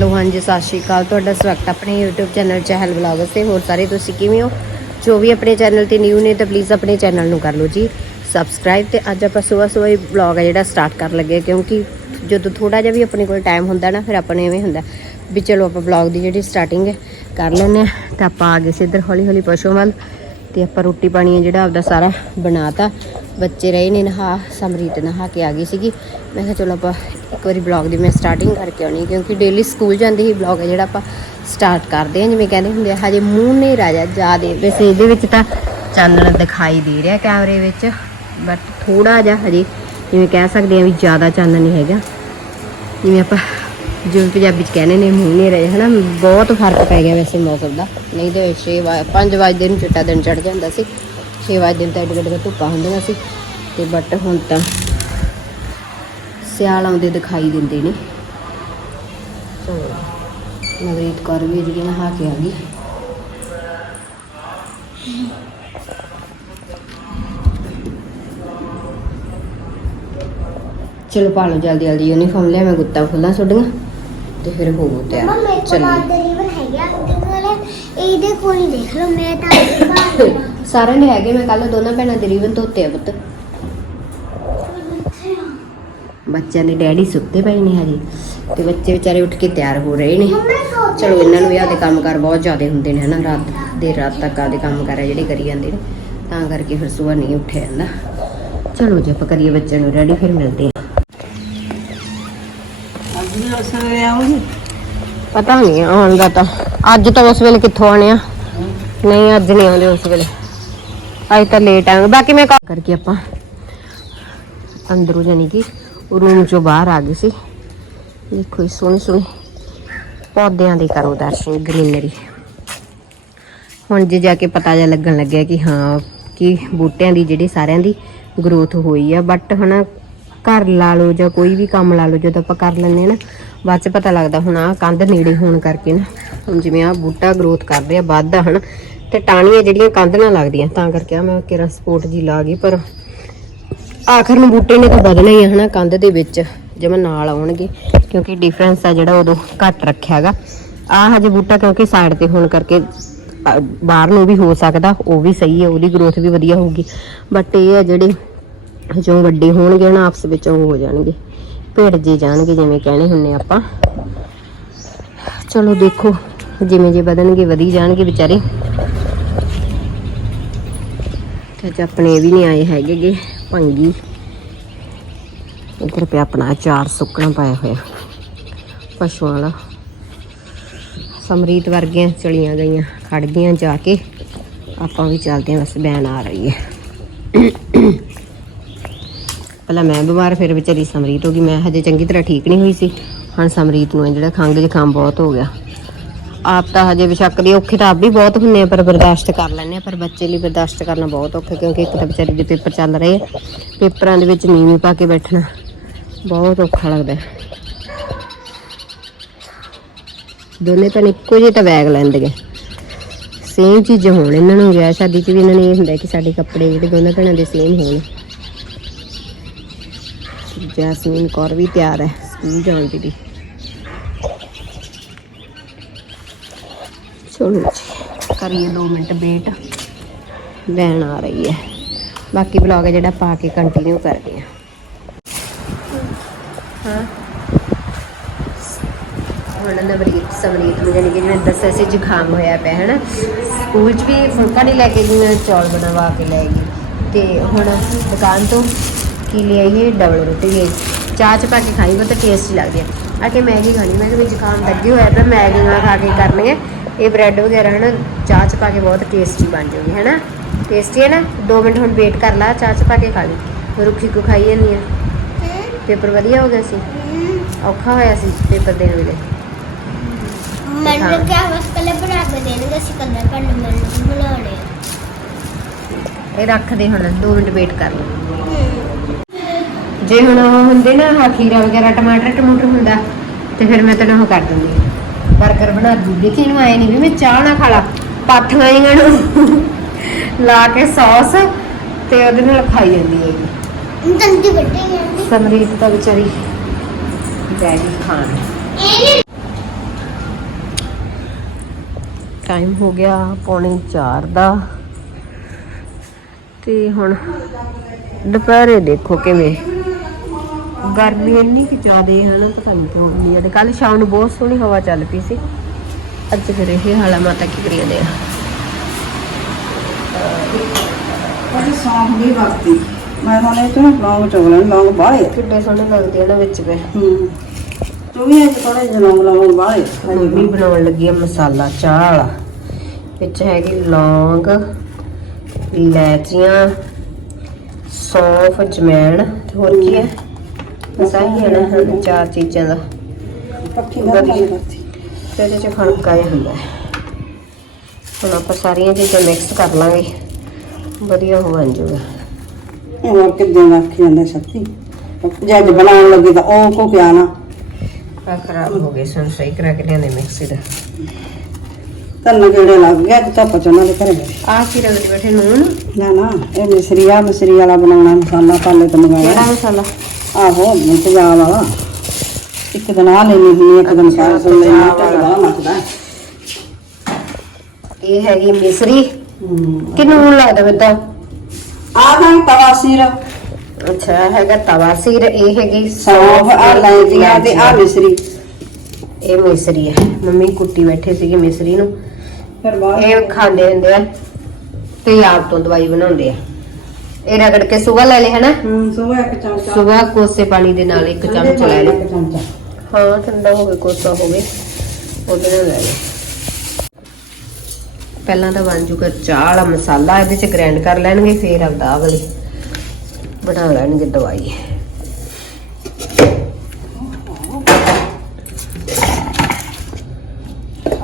Hello, ਹਾਂਜੀ, ਸਤਿ ਸ਼੍ਰੀ ਅਕਾਲ। ਤੁਹਾਡਾ ਸਵਾਗਤ ਆਪਣੇ YouTube ਚੈਨਲ ਚਹਿਲ ਵਲੌਗਸ ਤੇ। ਹੋਰ ਸਾਰੇ ਤੁਸੀਂ ਕਿਵੇਂ ਹੋ? ਜੋ ਵੀ ਆਪਣੇ ਚੈਨਲ ਤੇ ਨਿਊ ਨੇ ਤਾਂ ਪਲੀਜ਼ ਆਪਣੇ ਚੈਨਲ ਨੂੰ ਕਰ ਲਓ ਜੀ। ਸਬਸਕ੍ਰਾਈਬ ਤੇ ਅੱਜ ਆਪਾਂ ਸਵੇਰ ਸਵੇਰ ਹੀ ਵਲੌਗ ਹੈ ਜਿਹੜਾ ਸਟਾਰਟ ਕਰਨ ਲੱਗੇ ਕਿਉਂਕਿ ਜਦੋਂ ਥੋੜਾ ਜਿਹਾ ਵੀ ਆਪਣੇ ਕੋਲ ਟਾਈਮ ਹੁੰਦਾ ਨਾ, ਫਿਰ ਆਪਾਂ ਨੂੰ ਐਵੇਂ ਹੁੰਦਾ ਵੀ ਚਲੋ ਆਪਾਂ ਵਲੌਗ ਦੀ ਜਿਹੜੀ ਸਟਾਰਟਿੰਗ ਹੈ ਕਰ ਲੈਂਦੇ ਹਾਂ। ਤਾਂ ਆਪਾਂ ਆ ਗਏ ਸੀ ਇੱਧਰ ਹੌਲੀ ਹੌਲੀ ਪਸ਼ੂ ਵੱਲ ਤੇ ਆਪਾਂ ਰੋਟੀ ਪਾਣੀ ਜਿਹੜਾ ਆਪਦਾ ਸਾਰਾ ਬਣਾਤਾ। ਬੱਚੇ ਰਹੇ ਨੇ ਨਹਾ, ਸਮਰੀਤ ਨਹਾ ਕੇ ਆ ਗਈ ਸੀਗੀ। ਮੈਂ ਕਿਹਾ ਚਲੋ ਆਪਾਂ ਇੱਕ ਵਾਰੀ ਬਲੌਗ ਦੀ ਮੈਂ ਸਟਾਰਟਿੰਗ ਕਰਕੇ ਆਉਣੀ, ਕਿਉਂਕਿ ਡੇਲੀ ਸਕੂਲ ਜਾਂਦੀ ਹੀ ਬਲੌਗ ਹੈ ਜਿਹੜਾ ਆਪਾਂ ਸਟਾਰਟ ਕਰਦੇ ਹਾਂ, ਜਿਵੇਂ ਕਹਿੰਦੇ ਹੁੰਦੇ ਆ, ਹਜੇ ਮੂੰਹ ਨਹੀਂ ਰਾਜਾ ਜਿਆਦੇ ਵੈਸੇ ਇਹਦੇ ਵਿੱਚ ਤਾਂ ਚਾਨਣ ਦਿਖਾਈ ਦੇ ਰਿਹਾ ਕੈਮਰੇ ਵਿੱਚ ਬਟ ਥੋੜਾ ਜਿਹਾ ਹਜੇ ਜਿਵੇਂ ਕਹਿ ਸਕਦੇ ਆ ਵੀ ਜ਼ਿਆਦਾ ਚਾਨਣ ਨਹੀਂ ਹੈਗਾ। ਜਿਵੇਂ ਆਪਾਂ ਜਿਵੇਂ ਪੰਜਾਬੀ ਚ ਕਹਿੰਦੇ ਨੇ, ਮੂੰਹ ਨਹੀਂ ਰਹੇ ਹਨਾ? ਬਹੁਤ ਫ਼ਰਕ ਪੈ ਗਿਆ ਵੈਸੇ ਮੌਸਮ ਦਾ। ਨਹੀਂ ਤੇ 6 5 ਵਜੇ ਨੂੰ ਚਿੱਟਾ ਦਿਨ ਚੜ ਜਾਂਦਾ ਸੀ। 6 ਵਜੇ ਦਿਨ ਤਾਂ ਐਡੇ ਐਡੇ ਧੁੱਪਾਂ ਹੁੰਦੀਆਂ ਸੀ। ਤੇ ਬਟ ਹੁਣ ਤਾਂ ਸਿਆਲ ਆਉਂਦੇ ਦਿਖਾਈ ਦਿੰਦੇ ਨੇ। ਸੋ ਨਵਰੀਤ ਕੌਰ ਵੀ ਜਿਹੜੀ ਨਹਾ ਕੇ ਆ ਗਈ। ਚਲੋ ਪਾ ਲਓ ਜਲਦੀ ਜਲਦੀ ਯੂਨੀਫਾਰਮ ਲੈ ਮੈਂ ਗੁੱਤਾਂ ਖੁੱਲਾਂ ਛੋਡੀਆਂ ਤੇ ਫਿਰ ਮੰਮਾ ਮੇਰੇ ਤਿਆਰ ਕੋਲ ਚੱਲੀਏ। ਆਦਰ ਹੈਗਾ ਕੋਲ ਇਹਦੇ ਕੋਲ ਹੀ ਦੇਖ ਲਓ ਮੈਂ ਤਾਂ ਬਾਹਰ ਸਾਰਿਆਂ ਨੇ ਹੈਗੇ, ਮੈਂ ਕੱਲ ਦੋਨਾਂ ਭੈਣਾਂ ਦੇ ਰੀਬਨ ਧੋਤੇ ਆ ਪੁੱਤ। ਬੱਚਿਆਂ ਦੇ ਡੈਡੀ ਸੁੱਤੇ ਪਏ ਨੇ ਹਜੇ, ਤੇ ਬੱਚੇ ਵਿਚਾਰੇ ਉੱਠ ਕੇ ਤਿਆਰ ਹੋ ਰਹੇ ਨੇ। ਚਲੋ, ਇਹਨਾਂ ਨੂੰ ਵੀ ਆਦੇ ਕੰਮ ਬਹੁਤ ਜ਼ਿਆਦੇ ਹੁੰਦੇ ਨੇ, ਹਨਾ, ਰਾਤ, ਦੇਰ ਰਾਤ ਤੱਕ ਆਦੇ ਕੰਮ ਕਰ ਜਿਹੜੇ ਕਰੀ ਜਾਂਦੇ ਨੇ। ਤਾਂ ਕਰਕੇ ਫਿਰ ਸਵੇਰ ਨਹੀਂ ਉੱਠਿਆ ਜਾਂਦਾ। ਚਲੋ, ਜੇ ਆਪਾਂ ਕਰੀਏ ਬੱਚਿਆਂ ਨੂੰ ਰੈਡੀ ਫਿਰ ਮਿਲਦੇ ਆ ਪਤਾ ਨਹੀਂ, ਆਉਣ ਦਾ ਤਾਂ। ਅੱਜ ਤਾਂ ਉਸ ਵੇਲੇ ਕਿੱਥੋਂ ਆਣੇ ਆ? ਨਹੀਂ, ਅੱਜ ਨਹੀਂ ਆਉਂਦੇ ਉਸ ਵੇਲੇ। ਅੱਜ ਤਾਂ ਲੇਟ ਆਵਾਂਗੇ ਬਾਕੀ ਮੈਂ call ਕਰਕੇ ਆਪਾਂ ਅੰਦਰੋਂ ਜਾਨੀ ਕਿ ਰੂਮ ਚੋਂ ਬਾਹਰ ਆ ਗਏ ਸੀ। ਦੇਖੋ ਇਹ ਸੋਹਣੀ ਸੋਹਣੀ ਪੌਦਿਆਂ ਦੇ ਕਰੋ ਦਰਸ਼ਨ ਗ੍ਰੀਨਰੀ ਹੁਣ ਜੇ ਜਾ ਕੇ ਪਤਾ ਜਾ ਲੱਗਣ ਲੱਗਿਆ ਕਿ ਹਾਂ, ਕਿ ਬੂਟਿਆਂ ਦੀ ਜਿਹੜੀ ਸਾਰਿਆਂ ਦੀ ਗਰੋਥ ਹੋਈ ਆ ਬਟ ਹਨਾ ਘਰ ਲਾ ਲਓ ਜਾਂ ਕੋਈ ਵੀ ਕੰਮ ਲਾ ਲਓ, ਜਦੋਂ ਆਪਾਂ ਕਰ ਲੈਂਦੇ ਆ ਨਾ, ਬਾਅਦ ਚ ਪਤਾ ਲੱਗਦਾ ਹੁਣ ਆ ਕੰਧ ਨੇੜੇ ਹੋਣ ਕਰਕੇ ਨਾ, ਹੁਣ ਜਿਵੇਂ ਆ ਬੂਟਾ ਗਰੋਥ ਕਰ ਰਿਹਾ, ਵੱਧਦਾ ਹਨਾ ਤੇ ਟਾਹਣੀਆਂ ਜਿਹੜੀਆਂ ਕੰਧ ਨਾਲ ਲੱਗਦੀਆਂ, ਤਾਂ ਕਰਕੇ ਆ ਮੈਂ ਕਿਰਾ ਸਪੋਰਟ ਜੀ ਲਾ ਗਈ, ਪਰ ਆਖਰ ਨੂੰ ਬੂਟੇ ਨੇ ਤਾਂ ਵਧਣਾ ਹੀ ਆ, ਹਨਾ, ਕੰਧ ਦੇ ਵਿੱਚ ਜਿਵੇਂ ਨਾਲ ਆਉਣਗੇ, ਕਿਉਂਕਿ ਡਿਫਰੈਂਸ ਆ ਜਿਹੜਾ ਉਦੋਂ ਘੱਟ ਰੱਖਿਆ ਹੈਗਾ। ਆ ਹਜੇ ਬੂਟਾ ਕਿਉਂਕਿ ਸਾਈਡ ਤੇ ਹੋਣ ਕਰਕੇ ਬਾਹਰ ਨੂੰ ਵੀ ਹੋ ਸਕਦਾ, ਉਹ ਵੀ ਸਹੀ ਹੈ ਉਹਦੀ ਗਰੋਥ ਵੀ ਵਧੀਆ ਹੋਊਗੀ। ਬਟ ਇਹ ਆ ਜਿਹੜੇ ਜੋ ਵੱਡੇ ਹੋਣਗੇ ਨਾ ਆਪਸ ਵਿੱਚ ਉਹ ਹੋ ਜਾਣਗੇ, ਭਿੜ ਜੇ ਜਾਣਗੇ, ਜਿਵੇਂ ਕਹਿੰਦੇ ਹੁੰਨੇ ਆਪਾਂ। ਚਲੋ ਦੇਖੋ, ਜਿਵੇਂ ਜੇ ਵਧਣਗੇ, ਵਧੀ ਜਾਣਗੇ ਵਿਚਾਰੇ। ਤੇ ਅੱਜ ਆਪਣੇ ਵੀ ਨਹੀਂ ਆਏ ਹੈਗੇਗੇ, ਭੰਗੀ। ਇੱਧਰ ਪਿਆ ਆਪਣਾ ਅਚਾਰ ਸੁੱਕਣਾ ਪਾਇਆ ਹੋਇਆ। ਪਸ਼ੂਆਂ ਵਾਲਾ। ਸਮਰੀਤ ਵਰਗੀਆਂ ਚਲੀਆਂ ਗਈਆਂ ਖੜ ਗਈਆਂ ਜਾ ਕੇ। ਆਪਾਂ ਵੀ ਚੱਲਦੇ ਹਾਂ, ਬਸ ਬੈਨ ਆ ਰਹੀ ਹੈ। ਪਹਿਲਾਂ ਮੈਂ ਬਿਮਾਰ, ਫਿਰ ਵਿਚਾਰੀ ਸਮਰੀਤ ਹੋ ਗਈ। ਮੈਂ ਹਜੇ ਚੰਗੀ ਤਰ੍ਹਾਂ ਠੀਕ ਨਹੀਂ ਹੋਈ ਸੀ। ਹੁਣ ਸਮਰੀਤ ਨੂੰ ਜਿਹੜਾ ਖੰਘ ਜ਼ੁਕਾਮ ਬਹੁਤ ਹੋ ਗਿਆ। ਆਪ ਤਾਂ ਹਜੇ ਵਿਸ਼ੱਕ ਦੀ ਔਖੇ ਤਾਂ ਆਪ ਵੀ ਬਹੁਤ ਹੁੰਨੇ ਆ, ਪਰ ਬਰਦਾਸ਼ਤ ਕਰ ਲੈਂਦੇ ਆ, ਪਰ ਬੱਚੇ ਲਈ ਬਰਦਾਸ਼ਤ ਕਰਨਾ ਬਹੁਤ ਔਖਾ, ਕਿਉਂਕਿ ਇੱਕ ਤਾਂ ਵਿਚਾਰੀ ਦੇ ਪੇਪਰ ਚੱਲ ਰਹੇ ਆ। ਪੇਪਰਾਂ ਦੇ ਵਿੱਚ ਨੀਵੀਂ ਪਾ ਕੇ ਬੈਠਣਾ ਬਹੁਤ ਔਖਾ ਲੱਗਦਾ। ਦੋਨੇ ਤਾਂ ਇੱਕੋ ਜਿਹੇ ਤਾਂ ਬੈਗ ਲੈਂਦੇ ਗਏ ਸੇਮ ਚੀਜ਼ ਹੋਣ ਇਹਨਾਂ ਨੂੰ, ਵਿਆਹ ਸ਼ਾਦੀ 'ਚ ਵੀ ਇਹਨਾਂ ਨੂੰ ਇਹ ਹੁੰਦਾ ਕਿ ਸਾਡੇ ਕੱਪੜੇ ਜਿਹੜੇ ਦੋਨਾਂ ਭੈਣਾਂ ਦੇ ਸੇਮ ਹੋਣ। ਜੈਸਮੀਨ ਕੌਰ ਵੀ ਤਿਆਰ ਹੈ, ਸਕੂਲ ਜਾਣ ਦੀ ਲਈ ਜੀ ਕਰੀਏ 2 ਮਿੰਟ ਵੇਟ। ਵੈਨ ਆ ਰਹੀ ਹੈ। ਬਾਕੀ ਵਲੌਗ ਹੈ ਜਿਹੜਾ ਪਾ ਕੇ ਕੰਟੀਨਿਊ ਕਰਦੇ ਆ ਹਾਂ। ਹੁਣ ਨਵਰੀਤ ਸਮਰੀਤ ਨੂੰ ਜਾਨੀ ਕਿ ਜਿਵੇਂ ਦੱਸਿਆ ਸੀ ਜ਼ੁਕਾਮ ਹੋਇਆ ਪਿਆ ਹੈ ਨਾ ਸਕੂਲ 'ਚ ਵੀ ਫੁਲਕਾ ਨਹੀਂ ਲੈ ਕੇ ਗਈ ਮੈਂ ਚੌਲ ਬਣਵਾ ਕੇ ਲੈ ਗਈ। ਤੇ ਹੁਣ ਦੁਕਾਨ ਤੋਂ ਕੀ ਲੈ ਆਈਏ? ਡਬਲ ਰੋਟੀ ਲਈ ਚਾਹ ਚ ਪਾ ਕੇ ਖਾਈ ਬਹੁਤ ਟੇਸਟੀ ਲੱਗਦੀ ਹੈ। ਆ ਕੇ ਮੈਗੀ ਖਾਣੀ। ਮੈਂ ਕਿਹਾ ਜ਼ੁਕਾਮ ਲੱਗੀ ਹੋਇਆ ਤਾਂ ਮੈਗੀਆਂ ਖਾ ਕੇ ਕਰਨੀ ਹੈ ਇਹ ਬ੍ਰੈਡ ਵਗੈਰਾ ਹੈ ਨਾ ਚਾਹ ਚ ਪਾ ਕੇ ਬਹੁਤ ਟੇਸਟੀ ਬਣ ਜਾਊਗੀ ਹੈ ਨਾ ਟੇਸਟੀ ਹੈ ਨਾ? 2 ਮਿੰਟ ਹੁਣ ਵੇਟ ਕਰ ਲਾ ਚਾਹ ਚ ਪਾ ਕੇ ਖਾ ਲਈ। ਰੁੱਖੀ ਕੋ ਖਾਈ ਜਾਂਦੀ ਆ ਪੇਪਰ ਵਧੀਆ ਹੋ ਗਿਆ ਸੀ? ਔਖਾ ਹੋਇਆ ਸੀ ਪੇਪਰ ਦੇਣ ਵੇਲੇ? ਮੈਨੂੰ ਲੱਗਿਆ ਬਸ ਕੱਲੇ ਬਣਾ ਕੇ ਦੇਣਗੇ ਅਸੀਂ ਕੱਲੇ ਪੰਨ ਮੈਨੂੰ ਬਣਾਉਣੇ ਇਹ ਰੱਖ ਦੇ ਹੁਣ 2 ਮਿੰਟ ਵੇਟ ਕਰ ਲਓ ਜੇ ਹੁਣ ਉਹ ਹੁੰਦੇ ਨਾ ਆਹ ਖੀਰਾ ਵਗੈਰਾ ਟਮਾਟਰ ਟਮੂਟਰ ਹੁੰਦਾ ਤੇ ਫਿਰ ਮੈਂ ਤੈਨੂੰ ਉਹ ਕਰ ਦਿੰਦੀ। 버ਗਰ ਬਣਾ ਦਿੰਦੀ। ਦੇਖੀ ਇਹਨੂੰ ਆਏ ਨਹੀਂ ਵੀ ਮੈਂ ਚਾਹ ਨਾ ਖਾ ਲਾ। ਇਹਨਾਂ। ਨੂੰ ਲਾ ਕੇ ਸੌਸ ਤੇ ਉਹਦੇ ਨਾਲ ਖਾਈ ਜਾਂਦੀ ਹੈਗੀ ਤੰਦੀ ਵੱਡੇ ਜਾਂਦੀ ਸਮਰੀਤ ਤਾਂ ਵਿਚਾਰੀ ਬੈਗੀ ਖਾਣ। ਟਾਈਮ ਹੋ ਗਿਆ ਪੌਣੇ 4 ਦਾ। ਤੇ ਹੁਣ ਦੁਪਹਿਰੇ ਦੇਖੋ ਕਿਵੇਂ। ਗਰਮੀ ਇੰਨੀ ਕਿ ਜ਼ਿਆਦੇ ਹੈ ਨਾ ਪਤਾ ਨਹੀਂ ਕਿਉਂ ਨਹੀਂ ਹੈ ਕੱਲ ਸ਼ਾਮ ਨੂੰ ਬਹੁਤ ਸੋਹਣੀ ਹਵਾ ਚੱਲ ਪਈ ਸੀ। ਅੱਜ ਫਿਰ ਇਹ ਹਾਲਾ ਮਾਤਾ ਕੀ ਕਰੀ ਜਾਂਦੇ ਆ ਅੱਜ ਸੌਂਫ ਵੀ ਵਰਤੀ ਮੈਂ ਇਹ ਤੋਂ ਲੌਂਗ ਚੋਗਲਣ ਲੌਂਗ ਬਾਹਲੇ ਕਿੱਡੇ ਸੋਹਣੇ ਲੱਗਦੇ ਆ ਨਾ ਵਿੱਚ ਪਏ ਹੂੰ। ਤੂੰ ਵੀ ਅੱਜ ਥੋੜੇ ਜਿਹੇ ਲੌਂਗ ਲੌਂਗ ਬਾਹਲੇ ਮੰਮੀ ਬਣਾਉਣ ਲੱਗੀ ਆ ਮਸਾਲਾ ਚਾਹ ਵਾਲਾ ਵਿੱਚ ਹੈਗੀ ਲੌਂਗ ਇਲਾਇਚੀਆਂ ਸੌਂਫ ਜਮੈਣ ਤੇ ਹੋਰ ਕੀ ਹੈ? ਬਸ ਆਹੀ ਹੈ ਨਾ ਹਾਂ, ਚਾਰ ਚੀਜ਼ਾਂ ਦਾ। ਪੱਖੀ ਦਾ ਵਧੀਆ। ਵਰਤੀ ਤੇ ਇਹਦੇ ਚ ਖੜਕਾ ਜਿਹਾ ਹੁੰਦਾ ਹੈ। ਹੁਣ ਆਪਾਂ ਸਾਰੀਆਂ ਚੀਜ਼ਾਂ ਮਿਕਸ ਕਰ ਲਾਂਗੇ। ਵਧੀਆ ਹੋ ਬਣ ਜਾਊਗਾ। ਇਹ ਹੋਰ ਕਿੱਦਾਂ ਰੱਖੀ ਜਾਂਦਾ ਸੱਤੀ ਜੇ ਅੱਜ ਬਣਾਉਣ ਲੱਗੀ ਤਾਂ ਉਹ ਕੋ ਕਿਆ ਨਾ। ਆ ਖਰਾਬ ਹੋ ਗਏ ਸਨ ਸਹੀ ਕਰਾ ਕੇ ਲਿਆਂਦੇ ਮਿਕਸੀ ਦਾ ਤਨ ਕਿਹੜੇ ਲੱਗ ਗਿਆ ਤੇ ਧੁੱਪ ਚ ਉਹਨਾਂ ਦੇ ਘਰੇ ਆ ਕੀ ਰਗੜੀ ਬੈਠੇ ਨੂਨ ਨਾ ਨਾ ਇਹ ਮਿਸਰੀ ਆ ਮਿਸਰੀ ਵਾਲਾ ਬਣਾਉਣਾ ਮਸਾਲਾ ਪਾਲੇ ਤੋਂ ਮੰਗਾਇਆ। ਕਿਹੜਾ ਮਸਾਲਾ? ਆਹੋ ਪੰਜਾਬ ਵਾਲਾ ਇੱਕ ਦਿਨ ਆ ਲੈਣੀ ਹੁੰਦੀ ਇੱਕ ਦਿਨ ਸਾਰਾ ਸੁਣ ਲੈਣੀ ਢਿੱਡ ਮੱਚਦਾ। ਹੈ। ਇਹ ਹੈਗੀ ਮਿਸਰੀ। ਹੂੰ। ਕਿ ਨੂਨ ਲੱਗਦਾ ਬਿੱਦਾ ਆ ਤਵਾ ਸਿਰ। ਅੱਛਾ ਇਹ ਹੈਗਾ ਤਵਾ ਸੀਰ ਇਹ ਹੈਗੀ ਸੌਂਫ ਆ ਲੈਂਦੀਆਂ ਤੇ ਆ ਮਿਸਰੀ। ਇਹ ਮਿਸਰੀ ਹੈ ਮੰਮੀ ਕੁੱਟੀ ਬੈਠੇ ਸੀਗੇ ਮਿਸਰੀ ਨੂੰ। ਫਿਰ ਬਾਅਦ ਇਹ ਖਾਂਦੇ ਹੁੰਦੇ ਆ ਤੇ ਆਪ ਤੋਂ ਦਵਾਈ ਬਣਾਉਂਦੇ ਆ। ਇਹ ਰਗੜ ਕੇ ਸੁਬਾ ਲੈ ਲੈ ਹਨਾ? ਹੂੰ ਸੁਬਹ ਇੱਕ ਚਮਚਾ। ਸੁਬਾ ਕੋਸੇ ਪਾਣੀ ਦੇ ਨਾਲ ਇੱਕ ਚਮਚ ਲੈ ਲੈ। ਇੱਕ ਚਮਚਾ। ਹਾਂ ਠੰਡਾ ਹੋਵੇ ਕੋਸਾ ਹੋਵੇ ਉਹਦੇ ਨਾਲ ਲੈ ਲੈ। ਪਹਿਲਾਂ ਤਾਂ ਬਣ ਜੂਗਾ ਚਾਹ ਵਾਲਾ ਮਸਾਲਾ ਇਹਦੇ ਚ ਗ੍ਰਾਈਂਡ ਕਰ ਲੈਣਗੇ ਫੇਰ ਆਪਦਾ ਵਾਲੀ। ਬਣਾ ਲੈਣਗੇ ਦਵਾਈ।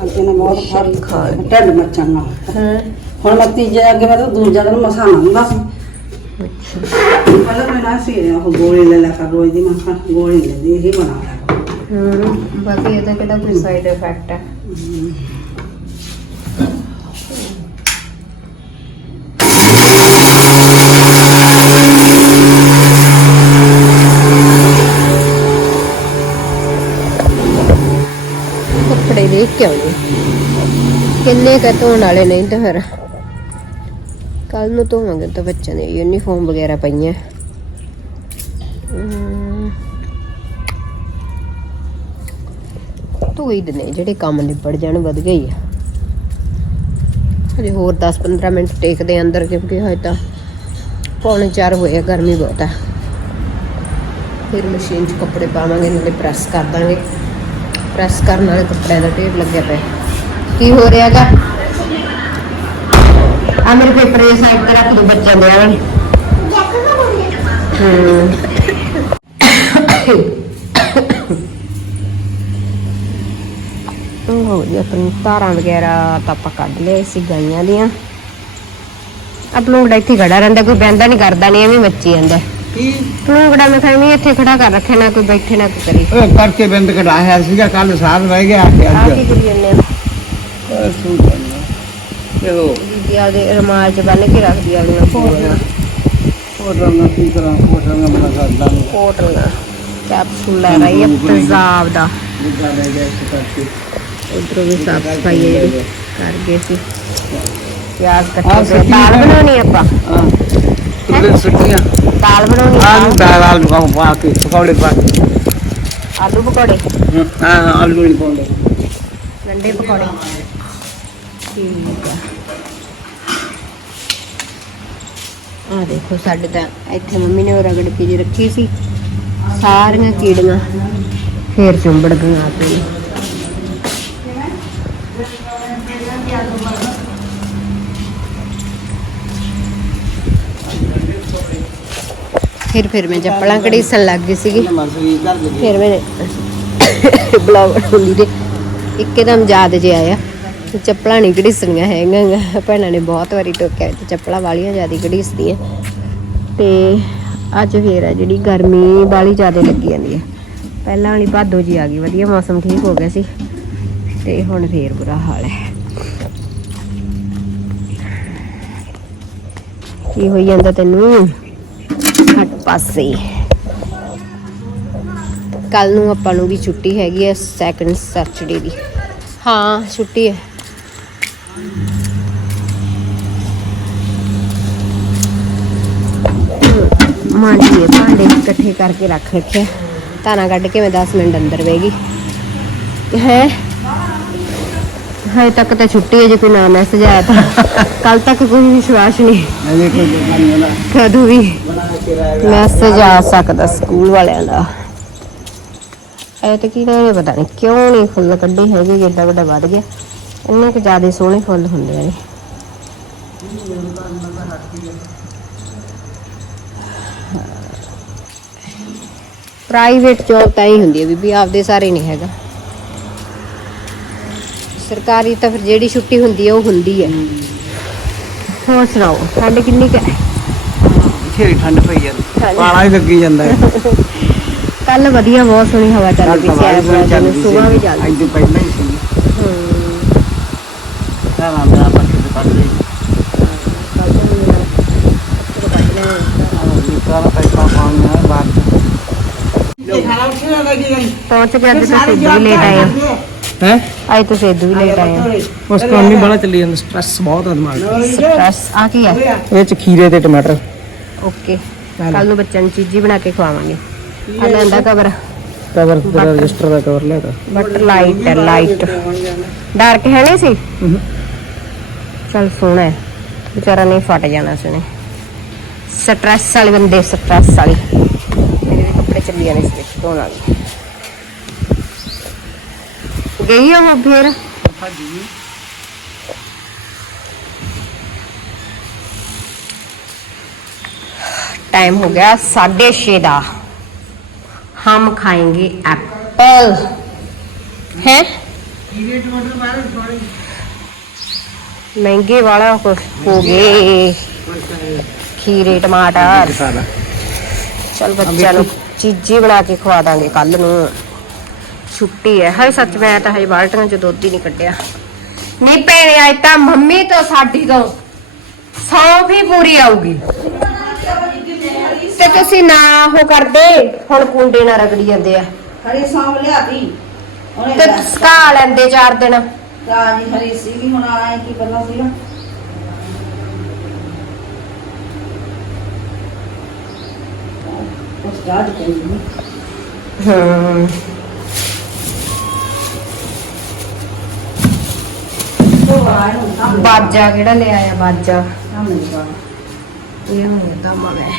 ਅੱਜ ਨੇ ਬਹੁਤ ਖਾ। ਢਿੱਡ ਹਾਂ। ਹੁਣ ਮੈਂ ਤੀਜੇ ਅੱਗੇ ਮੈਂ ਤਾਂ ਦੂਜਾ ਦਿਨ ਮਸਾਣਾ ਹੁੰਦਾ ਸੀ। ਅੱਛਾ ਪਹਿਲਾਂ ਮੈਂ ਨਾ ਸੀ ਉਹ ਗੋਲੀ ਲੈ ਲੈ ਕਰ ਰੋਜ਼ ਦੀ ਮੈਂ ਕਿਹਾ ਗੋਲੀ ਲੈਂਦੀ ਇਹੀ ਬਣਾ ਲਿਆ ਹੂੰ ਬਾਕੀ ਇਹਦਾ ਕਿਹੜਾ ਕੋਈ ਸਾਈਡ ਇਫੈਕਟ ਹੈ ਕੱਪੜੇ ਦੇਖ ਕੇ ਆਉਂਦੇ ਕਿੰਨੇ ਕੁ ਧੋਣ ਵਾਲੇ ਨਹੀਂ ਤਾਂ ਫਿਰ ਕੱਲ ਨੂੰ ਧੋਵਾਂਗੇ ਤਾਂ ਬੱਚਿਆਂ ਦੇ ਯੂਨੀਫਾਰਮ ਵਗੈਰਾ ਪਈਆਂ। ਧੋਈ ਦਨੇ ਜਿਹੜੇ ਕੰਮ ਨਿਬੜ ਜਾਣ, ਵਧ ਗਈ ਆ। ਹਜੇ ਹੋਰ 10-15 ਮਿੰਟ ਟੇਕਦੇ ਅੰਦਰ, ਕਿਉਂਕਿ ਹਜੇ ਤਾਂ ਪੌਣੇ 4 ਹੋਏ ਆ, ਗਰਮੀ ਬਹੁਤ ਆ। ਫਿਰ ਮਸ਼ੀਨ 'ਚ ਕੱਪੜੇ ਪਾਵਾਂਗੇ, ਨਾਲੇ ਪ੍ਰੈਸ ਕਰ ਦਾਂਗੇ। ਪ੍ਰੈਸ ਕਰਨ ਵਾਲੇ ਕੱਪੜਿਆਂ ਦਾ ਢੇਰ ਲੱਗਿਆ ਪਿਆ। ਕੀ ਹੋ ਰਿਹਾਗਾ ਆ ਮੇਰੇ ਪੇਪਰ ਇਹ ਸਾਈਡ ਤੇ ਰੱਖ ਦੋ ਬੱਚਿਆਂ ਦੇ ਆਣ ਹੂੰ। ਉਹ ਹੋ ਗਿਆ ਆਪਣੀ ਤਾਰਾਂ ਵਗੈਰਾ ਤਾਂ ਆਪਾਂ ਕੱਢ ਲਏ ਸੀ ਗਾਈਆਂ ਦੀਆਂ। ਅਪਲੋਡ ਇੱਥੇ ਖੜਾ ਰਹਿੰਦਾ ਕੋਈ ਬਹਿੰਦਾ ਨਹੀਂ ਕਰਦਾ ਨਹੀਂ ਐਵੇਂ ਮੱਚੀ ਜਾਂਦਾ। ਕੀ? ਪਲੋਗੜਾ ਮੈਂ ਕਹਿੰਦੀ ਇੱਥੇ ਖੜਾ ਕਰ ਰੱਖਿਆ ਨਾ ਕੋਈ ਬੈਠੇ ਨਾ ਕੋਈ ਕਰੇ। ਉਹ ਕਰਕੇ ਬੰਦ ਕਢਾਇਆ ਸੀਗਾ ਕੱਲ ਸਾਲ ਰਹਿ ਗਿਆ ਆ ਅੱਜ। ਕੀ ਕਰੀ ਜਾਂਦੇ ਆ ਬਸ ਤੂੰ ਤੇ ਉਹ ਦੀਦੀ ਆਪਦੇ ਰਮਾਲ ਚ ਬੰਨ ਕੇ ਰੱਖਦੀ ਆ ਆਪਣੀਆਂ ਪੋਟਲਾਂ ਉਹ ਰੰਗ ਕੀ ਕਰਾਂ ਉਹ ਰੰਗ ਬਣਾ ਕਰਦਾ ਨੂੰ ਪੋਟਲਾਂ ਕੈਪਸੂਲ ਲੈ ਰਹੀ ਹੈ ਪੰਜਾਬ ਦਾ। ਉਧਰੋਂ ਵੀ ਸਾਫ਼ ਸਫ਼ਾਈ ਹੈ ਜਿਹੜੀ ਕਰ ਗਏ ਸੀ। ਪਿਆਜ਼ ਕੱਟੇ ਸਬਜ਼ੀ ਦਾਲ। ਬਣਾਉਣੀ ਆਪਾਂ? ਹਾਂ। ਤੁਰੇ ਸੁੱਟੀਆਂ? ਦਾਲ ਬਣਾਉਣੀ ਆਲੂ ਦਾਲ। ਆਲੂ ਪਾਉ ਪਾ ਕੇ ਪਕੌੜੇ ਪਾ ਕੇ। ਆਲੂ ਪਕੌੜੇ? ਹਾਂ ਹਾਂ, ਆਲੂ ਨਹੀਂ ਪਾਉਂਦੇ। ਗੰਡੇ ਪਕੌੜੇ। ਠੀਕ ਆ। ਆ ਦੇਖੋ, ਸਾਡੇ ਤਾਂ ਇੱਥੇ ਮੰਮੀ ਨੇ ਉਹ ਰਗੜ ਕੇ ਜੀ ਰੱਖੀ ਸੀ। ਸਾਰੀਆਂ ਕੀੜੀਆਂ ਫੇਰ ਚੁੰਬੜ ਗਈਆਂ ਆਪੇ ਫਿਰ ਫਿਰ ਮੈਂ ਚੱਪਲਾਂ ਕੜੀਸਣ ਲੱਗ ਗਈ ਸੀਗੀ। ਫਿਰ ਮੈਂ ਬਲੌਗ ਹੁੰਦੀ ਦੇ। ਇੱਕਦਮ ਯਾਦ ਜੇ ਆਇਆ। ਕਿ ਚੱਪਲਾਂ ਨਹੀਂ ਘੜੀਸਣੀਆਂ ਹੈਗੀਆਂ ਭੈਣਾਂ ਨੇ ਬਹੁਤ ਵਾਰੀ ਟੋਕਿਆ ਤੇ ਚੱਪਲਾਂ ਵਾਲੀਆਂ ਜ਼ਿਆਦਾ ਘੜੀਸਦੀਆਂ। ਤੇ ਅੱਜ ਫੇਰ ਆ ਜਿਹੜੀ ਗਰਮੀ ਬਾਲੀ ਜ਼ਿਆਦਾ ਲੱਗੀ ਜਾਂਦੀ ਹੈ ਪਹਿਲਾਂ ਵਾਲੀ ਭਾਦੋ ਜੀ ਆ ਗਈ, ਵਧੀਆ ਮੌਸਮ ਠੀਕ ਹੋ ਗਿਆ ਸੀ। ਤੇ ਹੁਣ ਫੇਰ ਬੁਰਾ ਹਾਲ ਹੈ। ਕੀ ਹੋਈ ਜਾਂਦਾ ਤੈਨੂੰ? ਹਟ ਪਾਸੇ। ਕੱਲ ਨੂੰ ਆਪਾਂ ਨੂੰ ਵੀ ਛੁੱਟੀ ਹੈਗੀ ਹੈ ਸੈਕੰਡ ਸੈਚਰਡੇ ਦੀ। ਹਾਂ, ਛੁੱਟੀ ਹੈ। ਮਾਂਜੀਏ ਭਾਂਡੇ ਇਕੱਠੇ ਕਰਕੇ ਰੱਖ ਰੱਖਿਆ। ਧਾਰਾਂ ਕੱਢ ਕੇ ਮੈਂ 10 ਮਿੰਟ ਅੰਦਰ ਬਹਿ ਹੈ ਹਾਏ ਤੱਕ ਤਾਂ ਛੁੱਟੀ ਹੈ, ਜੇ ਕੋਈ ਨਾ ਮੈਸੇਜ ਆਇਆ ਤਾਂ। ਕੱਲ ਤੱਕ ਕੋਈ ਵਿਸ਼ਵਾਸ ਨਹੀਂ। ਕਦੋਂ ਵੀ ਬਣਾ ਕੇ ਮੈਸੇਜ ਆ ਸਕਦਾ ਸਕੂਲ ਵਾਲਿਆਂ ਦਾ। ਐ ਤਾਂ ਕੀ ਨਾ ਪਤਾ ਨਹੀਂ ਕਿਉਂ ਨਹੀਂ ਫੁੱਲ ਕੱਢੀ ਹੈਗੀ ਏਡਾ ਵੱਡਾ ਵੱਧ ਗਿਆ। ਇੰਨੇ ਕਿ ਜ਼ਿਆਦਾ ਸੋਹਣੇ ਫੁੱਲ ਹੁੰਦੇ ਨੇ ਪ੍ਰਾਈਵੇਟ ਜੌਬ ਤਾਂ ਹੀ ਹੁੰਦੀ ਹੈ ਬੀਬੀ ਆਪਦੇ ਸਾਰੇ ਨਹੀਂ ਹੈਗਾ। ਸਰਕਾਰੀ ਤਾਂ ਫਿਰ ਜਿਹੜੀ ਛੁੱਟੀ ਹੁੰਦੀ ਹੈ ਉਹ ਹੁੰਦੀ ਹੈ ਹੋਰ ਸੁਣਾਓ ਠੰਡ ਕਿੰਨੀ ਕੁ ਹੈ? ਠੰਡ ਪਈ ਜਾਂਦੀ। ਪਾਲਾ ਹੀ ਲੱਗੀ ਜਾਂਦਾ ਹੈ। ਕੱਲ ਵਧੀਆ ਬਹੁਤ ਸੋਹਣੀ ਹਵਾ ਚੱਲ ਰਹੀ ਸੀ ਚੱਲ ਸੁਬਾਹ ਵੀ ਚੱਲਦੀ ਅੱਜ ਤੋਂ ਪਹਿਲਾਂ ਸੀ ਤਾਂ ਮੇਰਾ ਪੱਕੇ ਤੇ ਕੱਢ ਲਈ ਤੋਂ ਨਿਕਾਲਾ ਪੈਸਾ ਪਾਉਣਾ ਬਾਅਦ ਇਹ ਖਾਣਾ ਉੱਠਿਆ ਲੱਗੀ ਗਈ ਪਹੁੰਚ ਕੇ ਅੱਜ ਤੁਸੀਂ ਸਿੱਧੂ ਲੇਟ ਆਏ ਹੋ ਹੈ? ਅੱਜ ਤੁਸੀਂ ਸਿੱਧੂ ਲੇਟ ਆਏ ਹੋ ਉਸ ਕੰਮ ਨਹੀਂ ਬੜਾ ਚੱਲੀ ਜਾਂਦਾ ਸਟ੍ਰੈਸ ਬਹੁਤ ਆ ਦਿਮਾਗ ਤੇ। ਸਟ੍ਰੈਸ ਆ ਕੀ ਹੈ ਇਹ ਚ ਖੀਰੇ ਤੇ ਟਮਾਟਰ। ਓਕੇ ਕੱਲ ਨੂੰ ਬੱਚਿਆਂ ਨੂੰ ਚੀਜ਼ੀ ਬਣਾ ਕੇ ਖਵਾਵਾਂਗੇ। ਆ ਲੈਂਦਾ ਕਵਰ ਕਵਰ ਤੇਰਾ ਰਜਿਸਟਰ ਦਾ ਕਵਰ ਤਾ ਬਟ ਲਾਈਟ ਹੈ ਲਾਈਟ ਡਾਰਕ ਹੈ ਨਹੀਂ ਸੀ? चल सोना है बेचारा नहीं फट जाना उसने स्ट्रैस वाले बंदे स्ट्रैस वाली मेरे भी कपड़े चली जाने इसलिए धोने गई है वो फिर टाइम हो गया साढ़े छे का हम खाएँगे एप्पल है ਮਹਿੰਗੇ ਵਾਲਾ ਹੋ ਗਏ। ਖੀਰੇ ਟਮਾਟਰ। ਚਲ ਬੱਚਿਆਂ ਨੂੰ ਚੀਜ਼ੀ ਬਣਾ ਕੇ ਖਵਾ ਦਾਂਗੇ ਕੱਲ ਨੂੰ। ਛੁੱਟੀ ਹੈ। ਹਾਏ ਸੱਚ ਮੈਂ ਤਾਂ ਹਜੇ ਬਾਲਟੀਆਂ ਚ ਦੁੱਧ ਨਹੀਂ ਕੱਢਿਆ। ਨਹੀਂ ਭੈਣੇ ਅੱਜ ਤਾਂ ਮੰਮੀ ਤੋਂ ਸਾਡੀ ਤੋਂ ਸੌ ਵੀ ਪੂਰੀ ਆਊਗੀ। ਤੇ ਤੁਸੀਂ ਨਾ ਉਹ ਕਰਦੇ ਹੁਣ ਕੁੰਡੇ ਨਾਲ ਰਗੜੀ ਜਾਂਦੇ ਆ। ਖੜੇ ਸੌਂ ਲਿਆਦੀ ਤੇ ਸਕਾ ਲੈਂਦੇ ਚਾਰ ਦਿਨ। ਰਾਜੀ ਹਰੀ ਸੀਗੀ ਹੁਣ ਆਏ ਕੀ ਪਤਾ ਸੀਗਾ। ਉਸ ਰਾਜ ਕਹਿੰਦੀ ਹਮ ਉਹ ਆਏ ਨੂੰ ਸਾਹਮਣੇ ਬਾਜਾ ਕਿਹੜਾ ਲੈ ਆਇਆ ਬਾਜਾ? ਇਹ ਹੋਇਆ ਤਾਂ ਮੈਂ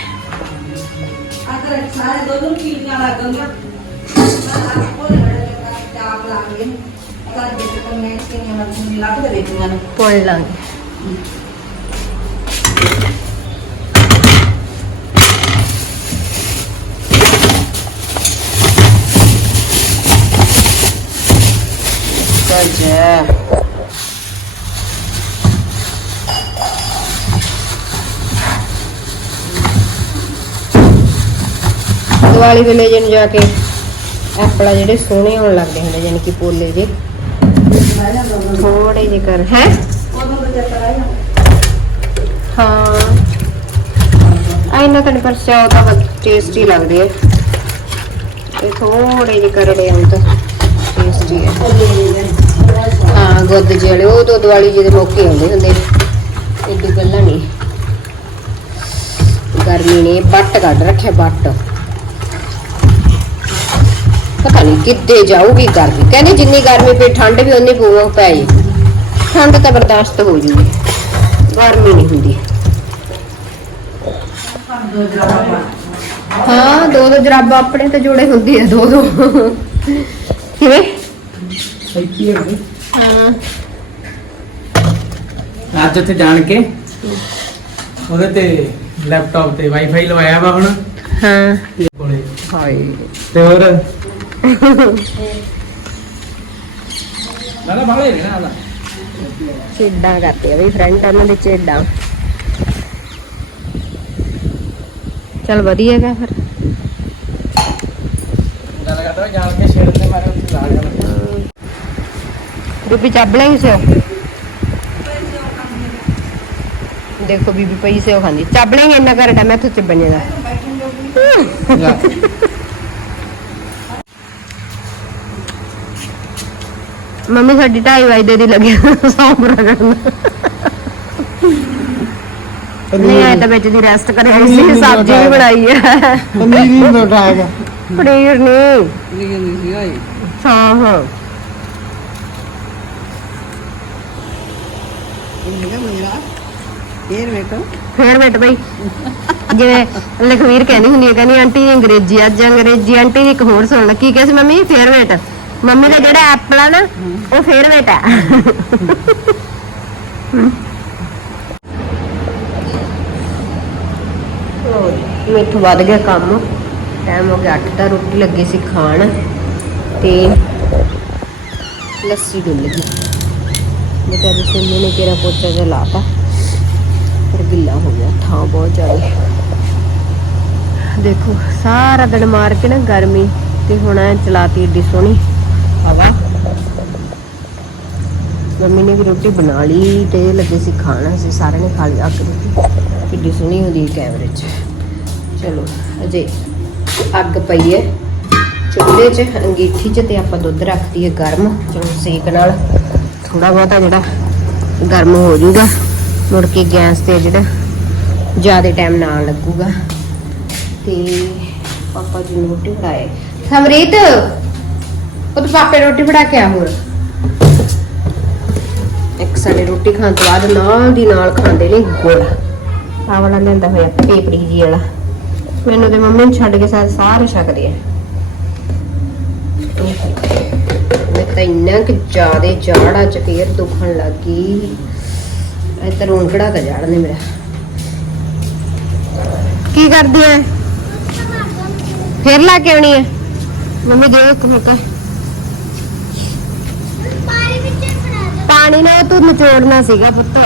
ਅਗਰ ਸਾਰੇ ਦੋ ਦੋ ਕੀੜੀਆਂ ਲੱਗਣਗੀਆਂ ਉਹਨੇ ਬੜੇ ਚਾਪ ਲਾ ਕੇ ਅਗਰ ਜੇ ਕੋਈ ਮੈਂ ਕਿੰਨੀਆਂ ਮਰਜ਼ੀ ਦੇ ਵੇਚੀਆਂ ਨੇ। ਪੁੱਲ ਲਾਂਗੇ ਗਜਾ ਦੀਵਾਲੀ ਵੇਲੇ ਜਨ ਜਾ ਕੇ ਐਪਲਾ ਜਿਹੜੇ ਸੋਹਣੇ ਹੋਣ ਲੱਗਦੇ ਹੁੰਦੇ ਯਾਨੀ ਕਿ ਪੋਲੇ ਜੇ। ਥੋੜੇ ਜਿਹੇ ਕਰ, ਹੈ? ਹਾਂ। ਆ ਇਹਨਾਂ ਪਰ ਸਿਓ ਤਾਂ ਟੇਸਟੀ ਲੱਗਦੇ ਆ। ਇਹ ਥੋੜੇ ਜਿਹੇ ਕਰੜੇ ਹਨ ਤਾਂ। ਟੇਸਟੀ ਹੈ ਹਾਂ, ਗੁੱਦ ਜਿਹੜੇ ਉਹ ਦੋ ਦੀਵਾਲੀ ਜਿਹਦੇ ਮੌਕੇ ਆਉਂਦੇ ਹੁੰਦੇ ਇੱਡੀ ਗੱਲਾਂ ਨਹੀਂ ਗਰਮੀ ਨੇ ਬੱਟ ਕੱਢ ਰੱਖਿਆ ਬੱਟ ਪਤਾ ਨਹੀਂ ਕਿੱਦੇ ਜਾਊਗੀ ਗਰਮੀ ਕਹਿੰਦੇ ਜਿੰਨੀ ਗਰਮੀ ਪਈ ਠੰਡ ਵੀ ਉਨੀ ਪਊ ਪੈ ਜੇ ਠੰਡ ਤਾਂ ਬਰਦਾਸ਼ਤ ਹੋ ਜੂਗੀ ਗਰਮੀ ਨਹੀਂ ਹੁੰਦੀ। ਹਾਂ ਦੋ ਦੋ ਜਰਾਬਾਂ ਆਪਣੇ ਤੇ ਜੋੜੇ ਹੁੰਦੀ ਆ ਦੋ ਦੋ। ਕਿਵੇਂ? ਹੈ। ਅੱਜ ਉੱਥੇ ਜਾਣ ਕੇ ਉਹਦੇ ਤੇ ਲੈਪਟਾਪ ਤੇ ਵਾਈਫਾਈ ਲਵਾਇਆ ਵਾ ਹੁਣ। ਹਾਂ। ਕੋਲੇ। ਹਾਏ। ਤੇ ਹੋਰ ਨਾ ਬਾਲੇ ਨਹੀਂ ਨਾ ਚੇਡਾਂ ਕਰਦੇ ਆ ਵੀ ਫਰੈਂਡ ਉਹਨਾਂ ਦੇ ਚੇਡਾਂ। ਚਲ ਵਧੀਆ ਹੈਗਾ ਫਿਰ। ਗੱਲ ਕਰਦਾ ਜਾਣ ਕੇ ਛੇੜ ਤੇ ਮਾਰੇ ਉੱਥੇ ਲਾ ਗਿਆ। ਬੀਬੀ ਚੱਬ ਲਈ ਸਿਓ? ਦੇਖੋ ਬੀਬੀ ਪਈ ਸਿਓ ਖਾਂਦੀ। ਚੱਬ ਲਈ ਇੰਨਾ ਕਰ ਟਾ ਮੈਂ ਤੁੱਚ ਬਣੇ ਦਾ ਮੰਮੀ ਸਾਡੀ 2:30 ਵਜੇ ਦੀ ਲੱਗੀ ਸੌਂਪ ਰਗੜਨ। ਨਹੀਂ ਆਇਆ ਤਾਂ ਵਿੱਚ ਦੀ ਰੈਸਟ ਕਰੇ ਸੀ ਸਬਜ਼ੀ ਵੀ ਬਣਾਈ ਹੈ ਪਨੀਰ ਹੀ ਨਹੀਂ ਉਠਾਏਗਾ ਪਨੀਰ ਨਹੀਂ ਲੀਆਂ ਨਹੀਂ ਸੀ ਆਈ ਹਾਂ ਹਾਂ ਫੇਰ ਮਿੰਟ ਬਈ ਜਿਵੇਂ ਲਖਵੀਰ ਕਹਿੰਦੀ ਹੁੰਦੀ ਹੈ ਕਹਿੰਦੀ ਆਂਟੀ ਦੀ ਅੰਗਰੇਜ਼ੀ ਅੱਜ ਅੰਗਰੇਜ਼ੀ ਆਂਟੀ ਦੀ ਇੱਕ ਹੋਰ ਸੁਣ ਲੈ। ਕੀ ਕਹੇ ਸੀ ਮੰਮੀ? ਫੇਰ ਮਿੰਟ ਮੰਮੀ ਦਾ ਜਿਹੜਾ ਐਪਲ ਆ ਨਾ, ਉਹ ਫੇਵਰੇਟ ਆ। ਮੇਥੋਂ ਵੱਧ ਗਿਆ ਕੰਮ। ਟਾਈਮ ਹੋ ਗਿਆ 8 ਦਾ, ਰੋਟੀ ਲੱਗੀ ਸੀ ਖਾਣ ਤੇ ਲੱਸੀ ਡੁੱਲ ਗਈ। ਬੇਚਾਰੀ ਸਿੰਮੀ ਨੇ ਕਿਹੜਾ ਪੋਚਾ ਜਿਹਾ ਲਾਤਾ, ਪਰ ਗਿੱਲਾ ਹੋ ਗਿਆ, ਥਾਂ ਬਹੁਤ ਜ਼ਿਆਦਾ। ਦੇਖੋ, ਸਾਰਾ ਦਿਨ ਮਾਰ ਕੇ ਨਾ ਗਰਮੀ ਤੇ ਹੁਣ ਐ ਚਲਾਤੀ ਏਡੀ ਸੋਹਣੀ। ਹਵਾ ਮੰਮੀ ਨੇ ਵੀ ਰੋਟੀ ਬਣਾ ਲਈ ਤੇ ਲੱਗੇ ਸੀ ਖਾਣਾ ਸੀ ਸਾਰਿਆਂ ਨੇ ਖਾ ਲਈ ਅੱਗ ਰੋਟੀ। ਕਿੱਡੀ ਸੋਹਣੀ ਹੁੰਦੀ ਹੈ ਕੈਮਰੇ 'ਚ। ਚਲੋ, ਅਜੇ ਅੱਗ ਪਈ ਹੈ। ਚੁੱਲ੍ਹੇ 'ਚ, ਅੰਗੀਠੀ 'ਚ ਤੇ ਆਪਾਂ ਦੁੱਧ ਰੱਖਦੀ ਹੈ ਗਰਮ, ਚਲੋ ਸੇਕ ਨਾਲ। ਥੋੜਾ ਬਹੁਤਾ ਜਿਹੜਾ ਗਰਮ ਹੋ ਜਾਊਗਾ, ਮੁੜ ਕੇ ਗੈਸ ਤੇ ਜਿਹੜਾ ਜ਼ਿਆਦਾ ਟਾਈਮ ਨਾ ਲੱਗੂਗਾ। ਤੇ ਪਾਪਾ ਜੀ ਨੂੰ ਰੋਟੀ ਫੜਾਏ। ਸਮਰੀਤ! ਉਹ ਤੇ ਪਾਪੇ ਰੋਟੀ ਫੜਾ ਕੇ ਆ ਹੋਰ। ਇੱਕ ਸਾਡੇ ਰੋਟੀ ਖਾਣ ਤੋਂ ਬਾਅਦ ਨਾਲ ਦੀ ਨਾਲ ਖਾਂਦੇ ਨੇ ਗੁੜ। ਆਹ ਵਾਲਾ ਲੈਂਦਾ ਹੋਇਆ ਪੇਪਰੀ ਜੀ ਵਾਲਾ। ਮੈਨੂੰ ਤੇ ਮੰਮੀ ਨੂੰ ਛੱਡ ਕੇ ਸਾਰੇ ਸਾਰੇ ਛਕਦੇ ਆ ਮੈਂ ਤਾਂ ਇੰਨਾ ਕਿ ਜ਼ਿਆਦੇ ਜਾੜਾ ਚ ਫੇਰ ਦੁਖਣ ਲੱਗੀ ਐ ਤਾਂ ਰੋਂਕੜਾ ਤਾਂ ਜਾੜ ਨੇ ਮੇਰਾ। ਕੀ ਕਰਦੀ ਐ? ਫੇਰ ਲਾ ਕੇ ਆਉਣੀ ਐ। ਮੰਮੀ ਦੇ ਇੱਕ ਪਾਣੀ ਵਿੱਚ ਫੜਾ ਦੇ ਪਾਣੀ ਨਾਲ ਤੂੰ ਨਿਚੋੜਨਾ ਸੀਗਾ ਪੁੱਤ।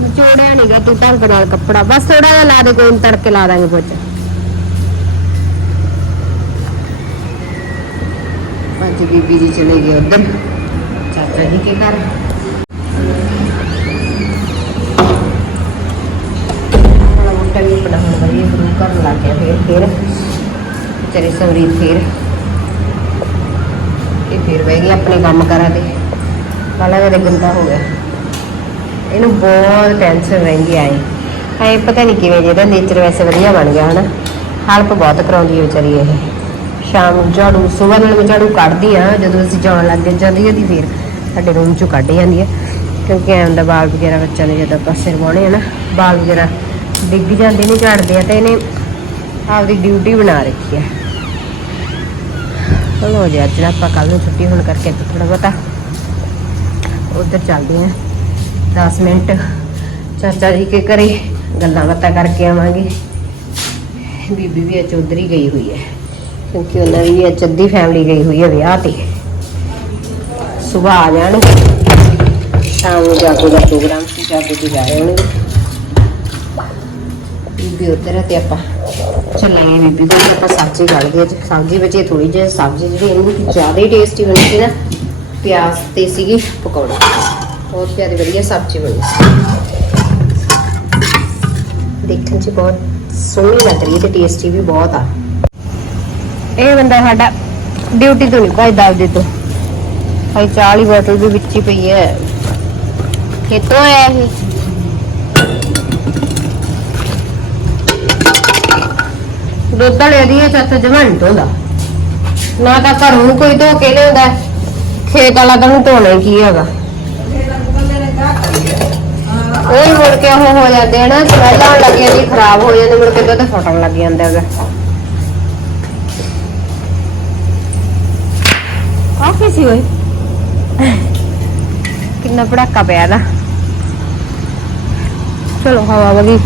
ਨਿਚੋੜਿਆ ਨਹੀਂਗਾ ਤੂੰ ਢੰਗ ਨਾਲ ਕੱਪੜਾ। ਬਸ ਥੋੜਾ ਜਿਹਾ ਲਾ ਦੇ, ਕੋਈ ਤੜਕੇ ਲਾ ਦਾਂਗੇ ਪੁੱਤ। ਅੱਜ ਬੀਬੀ ਜੀ ਚਲੇ ਗਏ ਉਧਰ। ਚਾਚਾ ਜੀ ਕੇ ਘਰ ਬੜਾ ਮੋਟਾ ਵੀ ਬਣਾ ਹੁਣ ਵਧੀਆ ਸ਼ੁਰੂ ਕਰਨ ਲੱਗ ਚਰੇ ਸਮਰੀਤ ਫੇਰ। ਇਹ ਫਿਰ ਬਹਿ ਗਈ ਆਪਣੇ ਕੰਮ ਕਰਾਂ ਤੇ। ਕਾਲਾ ਜਿਹਾ ਗੰਦਾ ਹੋ ਗਿਆ। ਇਹਨੂੰ ਬਹੁਤ ਟੈਨਸ਼ਨ ਰਹਿੰਦੀ ਆਏ ਐ ਪਤਾ ਨਹੀਂ ਕਿਵੇਂ ਜਿਹਦਾ ਨੇਚਰ ਵੈਸੇ ਵਧੀਆ ਬਣ ਗਿਆ, ਹਨਾ? ਹੈਲਪ ਬਹੁਤ ਕਰਾਉਂਦੀ ਹੈ ਵਿਚਾਰੀ ਇਹ। ਸ਼ਾਮ ਨੂੰ ਝਾੜੂ, ਸਵੇਰ ਨਾਲ ਮੈਂ ਝਾੜੂ ਕੱਢਦੀ ਆ, ਜਦੋਂ ਅਸੀਂ ਜਾਣ ਲੱਗ ਜਾਂਦੀ ਜਾਂਦੀ ਫਿਰ ਸਾਡੇ ਰੂਮ ਚੋਂ ਕੱਢ ਜਾਂਦੀ ਹੈ ਕਿਉਂਕਿ ਐਂ ਹੁੰਦਾ ਬਾਲ ਵਗੈਰਾ ਬੱਚਿਆਂ ਨੇ ਜਦੋਂ ਆਪਾਂ ਸਿਰ ਵਾਹੁਣੇ ਆ ਨਾ, ਬਾਲ ਵਗੈਰਾ ਡਿੱਗ ਜਾਂਦੇ ਨੇ, ਝਾੜਦੇ ਆ ਤੇ ਇਹਨੇ ਆਪਦੀ ਡਿਊਟੀ ਬਣਾ ਰੱਖੀ ਹੈ ਚਲੋ ਜੀ, ਅੱਜ ਨਾ ਆਪਾਂ ਕੱਲ ਨੂੰ ਛੁੱਟੀ ਹੋਣ ਕਰਕੇ ਥੋੜਾ ਬਹੁਤਾ ਉਧਰ ਚੱਲਦੇ ਆਂ 10 ਮਿੰਟ। ਚਾਚਾ ਜੀ ਕੇ ਘਰੇ ਗੱਲਾਂ ਬਾਤਾਂ ਕਰਕੇ ਆਵਾਂਗੇ। ਬੀਬੀ ਵੀ ਅੱਜ ਉਧਰ ਹੀ ਗਈ ਹੋਈ ਹੈ। ਕਿਉਂਕਿ ਉਹਨਾਂ ਦੀ ਅੱਜ ਅੱਧੀ ਫੈਮਿਲੀ ਗਈ ਹੋਈ ਹੈ ਵਿਆਹ ਤੇ। ਸਵੇਰ ਆ ਜਾਣਗੇ। ਸ਼ਾਮ ਨੂੰ ਜਾਗੋ ਦਾ ਪ੍ਰੋਗਰਾਮ ਸੀ, ਜਾਗੋ ਤੇ ਜਾ ਰਹੇ ਹੋਣਗੇ। ਬੀਬੀ ਉਧਰ ਹੈ ਤੇ ਆਪਾਂ ਚੱਲਾਂਗੇ ਬੀਬੀ ਕੋਲ। ਆਪਾਂ ਸਬਜ਼ੀ ਕੱਢਦੇ ਅੱਜ ਸਬਜ਼ੀ ਵਿੱਚ ਇਹ ਥੋੜੀ ਜਿਹੀ ਸਬਜ਼ੀ ਜਿਹੜੀ ਇਹਨੂੰ ਜ਼ਿਆਦਾ ਹੀ ਟੇਸਟੀ ਬਣੀ ਸੀ ਨਾ ਪਿਆਜ਼ ਤੇ ਸੀਗੀ ਪਕੌੜਾ। ਬਹੁਤ ਜ਼ਿਆਦਾ ਵਧੀਆ ਸਬਜ਼ੀ ਬਣੀ ਸੀ। ਦੇਖਣ 'ਚ ਬਹੁਤ ਸੋਹਣੀ ਲੱਗ ਰਹੀ ਤੇ ਟੇਸਟੀ ਵੀ ਬਹੁਤ ਆ। ਇਹ ਬੰਦਾ ਸਾਡਾ ਡਿਊਟੀ ਤੋਂ ਨਹੀਂ ਭੱਜਦਾ ਆਪਦੇ ਤੋਂ। ਭਾਈ ਚਾਹ ਵਾਲੀ ਬੋਤਲ ਵੀ ਵਿੱਚ ਹੀ ਪਈ ਹੈ। ਖੇਤੋਂ ਆਇਆ ਇਹ? ਦੁੱਧ ਵਾਲੇ ਦੀ ਇਹ ਚਾਚਾ ਜਮਨ ਧੋਂਦਾ। ਨਾ ਤਾਂ ਘਰੋਂ ਕੋਈ ਧੋ ਕੇ ਲਿਆਉਂਦਾ। ਖੇਤ ਵਾਲਾ ਤਾਂ ਨੂੰ ਧੋਣਾ ਹੀ ਕੀ ਹੈਗਾ? ਉਹ ਹੀ ਮੁੜ ਕੇ ਉਹ ਹੋ ਜਾਂਦੇ ਆ ਨਾ ਸਮੈਲ ਆਉਣ ਲੱਗ ਜਾਂਦੀ ਖਰਾਬ ਹੋ ਜਾਂਦੇ ਮੁੜ ਕੇ ਦੁੱਧ ਫਟਣ ਲੱਗ ਜਾਂਦਾ ਹੈਗਾ। ਕਾਫੀ ਸੀ ਓਏ। ਕਿੰਨਾ ਪੜਾਕਾ ਪਿਆ ਦਾ ਚਲੋ ਹਵਾ ਵਗੀ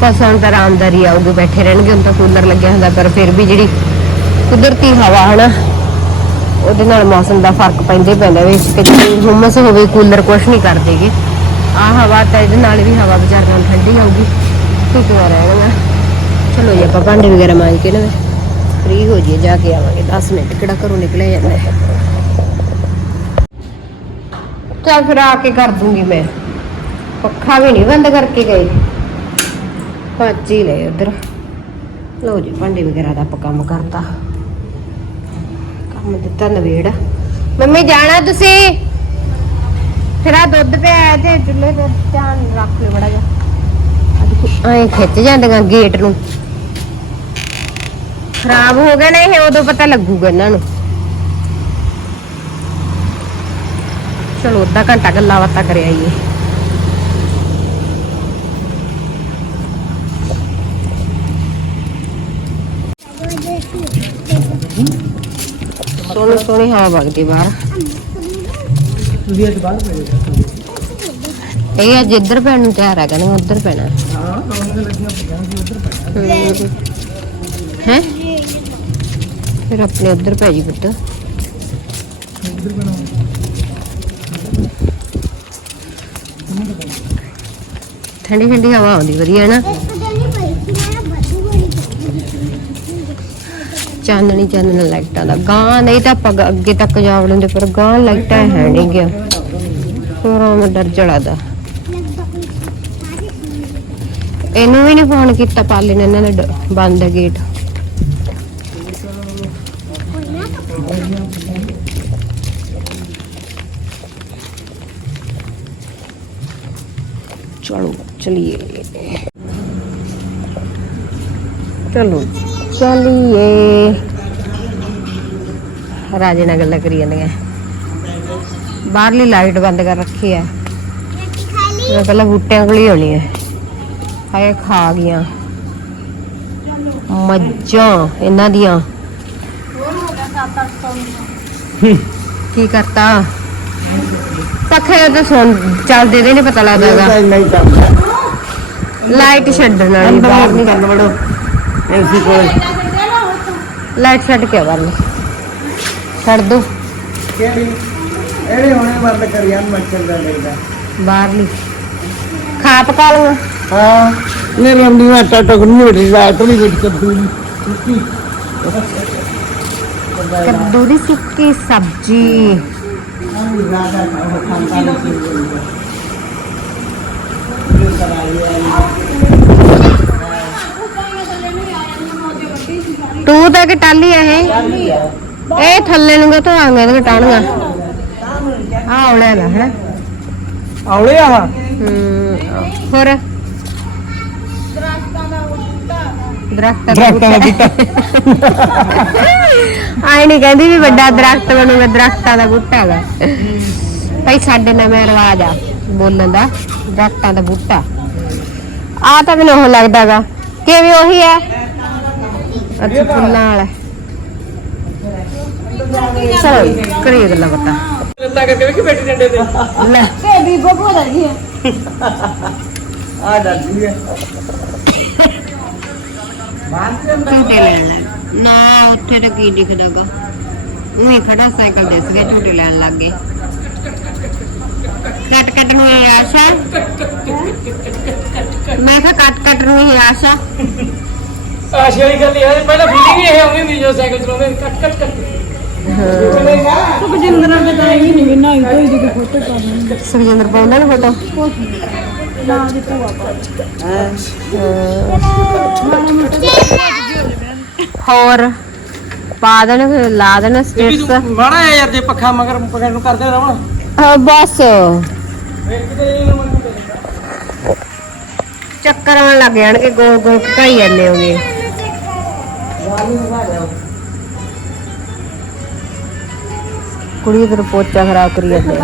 ਪਸੰਦ ਤਾਂ ਆਰਾਮਦਾਰੀ ਆਊਗੀ ਬੈਠੇ ਰਹਿਣਗੇ ਹੁਣ ਤਾਂ ਕੂਲਰ ਲੱਗਿਆ ਹੁੰਦਾ ਪਰ ਫਿਰ ਵੀ ਜਿਹੜੀ ਕੁਦਰਤੀ ਹਵਾ ਹਨਾ। ਉਹਦੇ ਨਾਲ ਮੌਸਮ ਦਾ ਫ਼ਰਕ ਪੈਂਦੇ ਪੈਂਦਾ ਵੀ ਕਿ ਜਿਹੜੀ ਹੋਵੇ ਕੂਲਰ ਕੁਛ ਨਹੀਂ ਕਰਦੇਗੇ ਆ ਹਵਾ ਤਾਂ ਇਹਦੇ ਨਾਲ ਵੀ ਹਵਾ ਵਿਚਾਰਿਆਂ ਨੂੰ ਠੰਡੀ ਆਊਗੀ ਠੀਕ ਹੋ ਰਹਿਣਾ ਚਲੋ ਜੀ, ਆਪਾਂ ਭਾਂਡੇ ਵਗੈਰਾ ਮਾਂਜ ਕੇ ਨਾ ਫ੍ਰੀ ਹੋ ਜਾਈਏ, ਜਾ ਕੇ ਆਵਾਂਗੇ। 10 ਮਿੰਟ ਕਿਹੜਾ ਘਰੋਂ ਨਿਕਲਿਆ ਜਾਂਦਾ ਹੈ। ਚੱਲ ਫਿਰ ਆ ਕੇ ਕਰ ਦੂੰਗੀ ਮੈਂ। ਪੱਖਾ ਵੀ ਨਹੀਂ ਬੰਦ ਕਰਕੇ ਗਈ ਭੱਜ ਹੀ ਲਏ ਉਧਰ। ਲਓ ਜੀ, ਭਾਂਡੇ ਵਗੈਰਾ ਦਾ ਆਪਾਂ ਕੰਮ ਕਰਤਾ। ਕੰਮ ਦਿੱਤਾ ਨਵੇੜ। ਮੰਮੀ ਜਾਣਾ ਤੁਸੀਂ? ਫਿਰ ਆ ਦੁੱਧ ਪਿਆ ਤੇ ਚੁੱਲ੍ਹੇ ਤੇ ਧਿਆਨ ਰੱਖ ਲਿਓ ਬੜਾ ਜਿਹਾ। ਐ ਖਿੱਚ ਜਾਂਦੀਆਂ ਗੇਟ ਨੂੰ। ਖਰਾਬ ਹੋ ਗਏ ਨੇ ਇਹ, ਉਦੋਂ ਪਤਾ ਲੱਗੂਗਾ ਇਹਨਾਂ ਨੂੰ। ਚਲੋ, ਅੱਧਾ ਘੰਟਾ ਗੱਲਾਂ ਬਾਤਾਂ ਕਰ ਆਈਏ ਸੋਹਣੀ ਸੋਹਣੀ ਹਵਾ ਵਗਦੀ ਬਾਹਰ। ਤੁਸੀਂ ਅੱਜ ਬਾਹਰ ਪਏ ਇਹ ਅੱਜ ਇੱਧਰ ਪੈਣ ਨੂੰ ਤਿਆਰ ਹੈਗਾ ਨਾ ਉੱਧਰ ਪੈਣਾ। ਹਾਂ? ਉਹਨਾਂ ਲੱਗੀਆਂ ਪਈਆਂ ਸੀ ਉੱਧਰ ਪਈਆਂ ਹੈ ਫਿਰ ਆਪਣੇ ਉੱਧਰ ਪੈ ਜੀ ਪੁੱਤ। ਉੱਧਰ ਪੈਣਾ ਠੰਡੀ ਠੰਡੀ ਹਵਾ ਆਉਂਦੀ, ਵਧੀਆ ਨਾ ਸੀ ਮੈਂ ਬੱਦੂ ਬਣੀ ਚਾਨਣੀ ਚਾਨਣ ਲਾਈਟਾਂ ਦਾ। ਗਾਂ ਨਹੀਂ ਤਾਂ ਆਪਾਂ ਅੱਗੇ ਤੱਕ ਜਾ ਵੜਦੇ ਪਰ ਗਾਂ ਲਾਈਟਾਂ ਹੈ ਨਹੀਂ ਗਿਆ। ਹੋਰ ਮੈਂ ਡਰ ਜੜਾਦਾ ਇਹਨੂੰ ਵੀ ਨਹੀਂ ਫੋਨ ਕੀਤਾ, ਪਾਲੇ ਨੇ ਇਹਨਾਂ ਦਾ ਬੰਦ ਹੈ ਗੇਟ ਚਲੋ, ਚਲਿਏ। ਚਲੋ ਚਲਿਏ ਰਾਜੇ ਨਾਲ ਗੱਲਾਂ ਕਰੀ ਜਾਂਦੀਆਂ ਬਾਹਰਲੀ ਲਾਈਟ ਬੰਦ ਕਰ ਰੱਖੀ ਹੈ ਮੈਂ ਪਹਿਲਾਂ ਬੂਟਿਆਂ ਕੋਲ ਹੀ ਹੋਣੀ ਹੈ ਹਾਏ ਖਾ ਗਈਆਂ ਮੱਝਾਂ ਇਹਨਾਂ ਦੀਆਂ ਕੀ ਕਰਤਾ ਪੱਖੇ ਤਾਂ ਸੁਣ ਚੱਲਦੇ ਦੇ ਨਹੀਂ ਪਤਾ ਲੱਗਦਾ ਹੈਗਾ ਨਹੀਂ ਚੱਲਦਾ ਲਾਈਟ ਛੱਡਣ ਵਾਲੀ ਬਾਹਰ ਨਹੀਂ ਕਰਨ ਵੜੋ ਐਸੀ ਕੋਈ ਲਾਈਟ ਛੱਡ ਕੇ ਨੂੰ ਛੱਡ ਦੋ। ਕਿਹੜੀ? ਇਹੜੇ ਹੁਣੇ ਬੰਦ ਕਰੀਆਂ ਮੱਛਰ ਦਾ ਲੱਗਦਾ ਬਾਹਰਲੀ। ਖਾ ਪਕਾ ਲਵਾਂ ਹਾਂ। ਮੇਰੀ ਅੰਡੀ ਮੈਂ ਆਟਾ ਟਕ ਨਹੀਂ ਬੈਠੀ ਰਾਤ ਨਹੀਂ ਬੈਠ ਕੱਦੂ ਦੀ ਕੱਦੂ ਦੀ ਸੁੱਕੀ ਸਬਜ਼ੀ। ਤੂੰ ਤਾਂ ਕਿ ਟਾਲੀ ਆ ਇਹ। ਇਹ ਥੱਲੇ ਨੂੰ ਕਿਥੋਂ ਆ ਗਏ ਤੇ ਟਾਣੀਆਂ ਆ ਔਲਿਆ ਦਾ ਹੈ। ਆਉਲੇ ਆ ਹੂੰ ਹੋਰ? ਦਰਖਤਾਂ ਦਰਖਤਾਂ ਦਾ ਬੂਟਾ। ਆਈ ਨਹੀਂ ਕਹਿੰਦੀ ਵੀ ਵੱਡਾ ਦਰਖਤ ਬਣੂਗਾ ਦਰਖਤਾਂ ਦਾ ਬੂਟਾ ਹੈਗਾ ਭਾਈ ਸਾਡੇ ਨਵੇਂ ਰਿਵਾਜ ਆ ਬੋਲਣ ਦਾ ਦਰਖਤਾਂ ਦਾ ਬੂਟਾ। ਆ ਤਾਂ ਮੈਨੂੰ ਉਹ ਲੱਗਦਾਗਾ ਕਿਵੇਂ ਉਹੀ ਹੈ ਅੱਛਾ ਫੁੱਲਾਂ ਵਾਲਾ ਚਲੋ ਕਰੀਏ ਗੱਲਾਂ ਬਾਤਾਂ। ਲੱਤਾ ਕਰਕੇ ਵੇਖੀ ਬੈਠੀ ਡੰਡੇ ਤੇ। ਲੈ। ਆ ਡਰਦੀ ਹੈ। ਝੂਟੇ ਲੈਣ ਲੈ ਨਾ ਉੱਥੇ ਤਾਂ ਕੀ ਦਿਖਦਾਗਾ। ਉਹੀ ਖੜਾ ਸਾਈਕਲ ਦਿਸ ਗਿਆ ਝੂਟੇ ਲੈਣ ਲੱਗ ਗਏ। ਕੱਟ ਕੱਟ ਨੂੰ ਆਸ਼ਾ। ਮੈਂ ਕਿਹਾ ਕੱਟ ਕੱਟ ਨੂੰ ਆਸ਼ਾ। ਆਸ਼ੀ ਵਾਲੀ ਗੱਲ ਇਹ ਹੈ ਪਹਿਲਾਂ ਫੀਲਿੰਗ ਇਹ ਆਉਂਦੀ ਹੁੰਦੀ ਜਦੋਂ ਸਾਈਕਲ ਚਲਾਉਂਦੇ ਕੱਟ ਕੱਟ ਕੱਟ। ਸੁਖਜਿੰਦਰ ਪਾਉਂਦਾ ਨਾ ਫੋਟੋ ਹੋਰ ਪਾ ਦੇਣ ਫਿਰ ਲਾ ਦੇਣ ਸਟੇਟਸ ਮਾੜਾ ਯਾਰ ਜੇ ਪੱਖਾ ਮਗਰ ਪਕੜ ਨੂੰ ਕਰਦੇ ਰਵਣ ਬਸ। ਚੱਕਰ ਆਉਣ ਲੱਗ ਜਾਣਗੇ ਗੋਲ ਗੋਲ ਘਾਈ ਜਾਂਦੇ ਹੋਗੇ। ਕੁੜੀ ਤੇਰਾ ਪੋਚਾ ਖਰਾਬ ਕਰੀ ਜਾਂਦੇ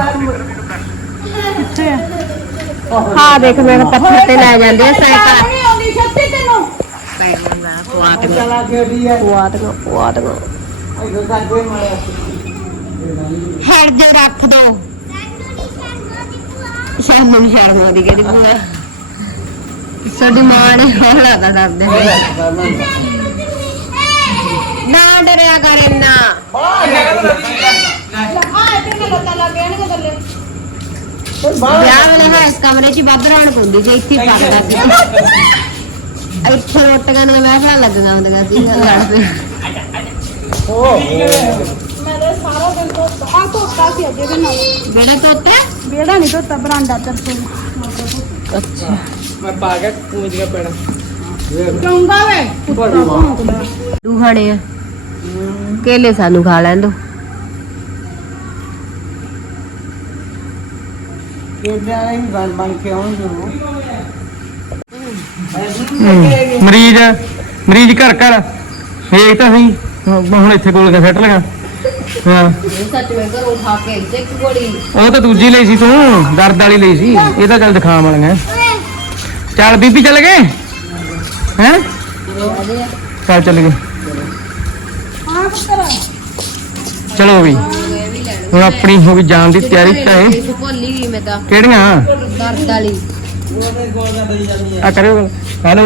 ਹਾਂ ਦੇਖ, ਮੈਂ ਪੱਥਰ ਤੇ ਲੈ ਜਾਂਦੇ ਆ ਸਾਈਕਲ ਸਾਈਕਲ ਦਾ ਕੁਆਤ ਨੂੰ ਚਲਾ ਕੇ ਹੈ ਕੁਆਤ ਨੂੰ ਕੁਆਤ ਨੂੰ ਇਹ ਤਾਂ ਕੋਈ ਮਾਰਿਆ ਹਟ ਜੇ ਰੱਖ ਦੋ। ਸ਼ਰਮ ਨੂੰ ਸ਼ਰਮ ਆਉਂਦੀ ਕਿਹੜੀ ਭੂਆ? ਸਾਡੀ ਮਾਂ ਨੇ ਹੌਲਾ ਦਾ ਡਰਦੇ ਨਾ ਡਰਿਆ ਕਰ ਇੰਨਾ ਵਿਆਹ ਵੇਲੇ ਹੈ ਇਸ ਕਮਰੇ 'ਚ ਹੀ ਵੱਧ ਰੌਣਕ ਹੁੰਦੀ ਜੇ ਇੱਥੇ ਹੀ ਪੜਦਾ ਸੀ ਇੱਥੇ ਰੋਟੀਆਂ ਦੀਆਂ ਮਹਿਫਲਾਂ ਲੱਗੀਆਂ ਹੁੰਦੀਆਂ ਸੀ ਲੜਦੇ ਬੇੜਾ ਤੋਤਾ ਬੇੜਾ ਨਹੀਂ ਧੋਤਾ ਬਰਾਂਡਾ ਤਰਸੋਂ ਅੱਛਾ ਮੈਂ ਪਾ ਕੇ ਪੂੰਝ ਕੇ ਪੈਣਾ ਚੰਗਾ ਵੇ ਦੂਹਾਣੇ ਆ ਕੇਲੇ ਸਾਨੂੰ ਖਾ ਲੈਣ ਦੋ। ਮਰੀਜ਼ ਮਰੀਜ਼ ਘਰ ਘਰ ਫੇਕ ਤਾਂ ਸਹੀ। ਹੁਣ ਇੱਥੇ ਕੋਲ ਕੇ ਸੱਟ ਲਗਾ। ਹਾਂ। ਉਹ ਤਾਂ ਦੂਜੀ ਲਈ ਸੀ ਤੂੰ ਦਰਦ ਵਾਲੀ ਲਈ ਸੀ। ਇਹ ਤਾਂ ਚੱਲ ਦਿਖਾਉਣ ਵਾਲੀਆਂ। ਚੱਲ ਬੀਬੀ ਚੱਲ ਗਏ? ਹੈ? ਚੱਲ ਚੱਲ ਗਏ। ਚਲੋ ਵੀ। ਹੁਣ ਆਪਣੀ ਹੋ ਗਈ ਜਾਣ ਦੀ ਤਿਆਰੀ ਤਾਂ ਹੈ ਭੁੱਲੀ ਵੀ ਮੈਂ ਤਾਂ ਕਿਹੜੀਆਂ? ਦਰਦ ਵਾਲੀ ਆ ਕਰਿਓ। ਹੈਲੋ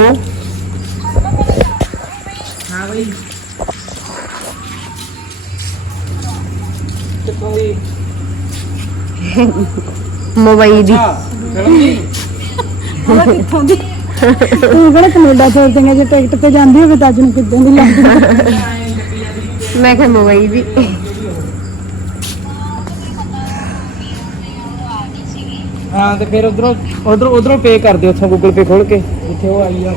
ਹਾਂ ਬਈ ਮੋਬਾਈਲ ਦੀ। ਤੂੰ ਕਿਹੜਾ ਕੈਨੇਡਾ ਦੇਂਗੇ ਜੇ ਟਿਕਟ ਤੇ ਜਾਂਦੀ ਹੋਵੇ ਤਾਂ ਅੱਜ ਨੂੰ ਕਿੱਦਾਂ ਦੀ ਲੱਗਦੀ? ਮੈਂ ਕਿਹਾ ਮੋਬਾਈਲ ਦੀ ਹਾਂ ਤੇ ਫਿਰ ਉਧਰੋਂ ਉਧਰੋਂ ਉਧਰੋਂ ਪੇ ਕਰ ਦਿਓ ਉੱਥੋਂ ਗੂਗਲ ਪੇ ਖੋਲ ਕੇ। ਜਿੱਥੇ ਉਹ ਆਈ ਆ।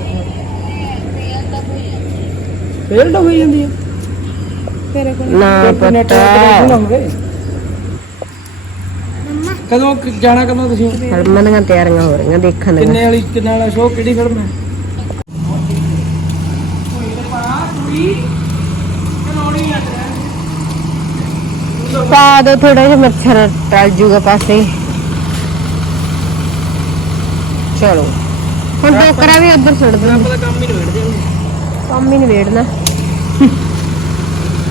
ਫੇਲਡ ਹੋਈ ਜਾਂਦੀ ਹੈ ਤੇਰੇ ਕੋਲ ਨਾ ਪਤਾ। ਕਦੋਂ ਜਾਣਾ ਕਦੋਂ ਤੁਸੀਂ? ਫਿਲਮਾਂ ਦੀਆਂ ਤਿਆਰੀਆਂ ਹੋ ਰਹੀਆਂ ਦੇਖਣ ਦੀਆਂ। ਕਿੰਨੇ ਵਾਲੀ ਕਿੰਨੇ ਵਾਲਾ ਸ਼ੋਅ ਕਿਹੜੀ ਫਿਲਮ ਹੈ? ਪਾ ਦੋ ਥੋੜਾ ਜਿਹਾ ਮੱਛਰ ਟਲ ਜੂਗਾ ਪਾਸੇ। ਚਲੋ। ਹੁਣ ਟੋਕਰਾ ਵੀ ਉੱਧਰ ਛੱਡ ਦੋ ਆਪਾਂ ਕੰਮ ਹੀ ਨਿਬੜ ਜਾਊਗਾ ਕੰਮ ਹੀ ਨਿਬੇੜਨਾ।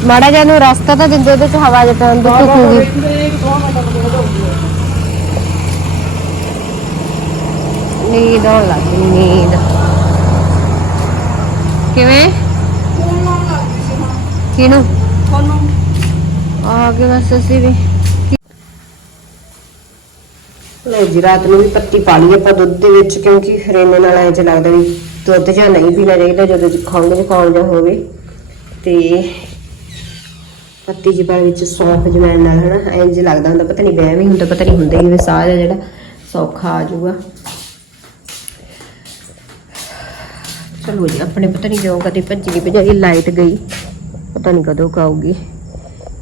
ਮਾੜਾ ਜਿਹਾ ਨੂੰ ਰਸਤਾ ਤਾਂ ਦਿੰਦੇ ਉਹਦੇ ਚ ਹਵਾ ਜਿਹਾ ਦੀ ਟੁਕੂਗੀ ਨੀਂਦ ਆਉਣ ਲੱਗ ਨੀਂਦ। ਕਿਵੇਂ? ਕਿਨੂੰ ਆ ਗਏ ਬਸ ਅਸੀਂ ਵੀ। ਲੋ ਜੀ ਰਾਤ ਨੂੰ ਵੀ ਪੱਤੀ ਪਾ ਲਈ ਆਪਾਂ ਦੁੱਧ ਦੇ ਵਿੱਚ ਕਿਉਂਕਿ ਰੇਨੇ ਨਾਲ ਐਂ ਚ ਲੱਗਦਾ ਵੀ ਦੁੱਧ ਜਾਂ ਨਹੀਂ ਪੀਣਾ ਚਾਹੀਦਾ ਜਦੋਂ ਖੰਘ ਜ਼ੁਕਾਮ ਜਾਂ ਹੋਵੇ। ਤੇ ਪੱਤੀ ਜੀ ਵਿੱਚ ਸੌਂਫ ਜਮੈਨ ਨਾਲ ਹਨਾ ਐਂ ਜੇ ਲੱਗਦਾ ਹੁੰਦਾ ਪਤਾ ਨਹੀਂ ਵਹਿਮ ਹੀ ਹੁੰਦਾ ਪਤਾ ਨਹੀਂ ਹੁੰਦਾ ਕਿ ਸਾਹ ਜਿਹਾ ਜਿਹੜਾ ਸੌਖਾ ਆ ਜਾਊਗਾ। ਚਲੋ ਜੀ ਆਪਣੇ ਪਤਾ ਨਹੀਂ ਕਿਉਂ ਕਦੇ ਭੱਜੀ ਭਜਾਈ ਲਾਈਟ ਗਈ। ਪਤਾ ਨਹੀਂ ਕਦੋਂ ਕੁ ਆਊਗੀ।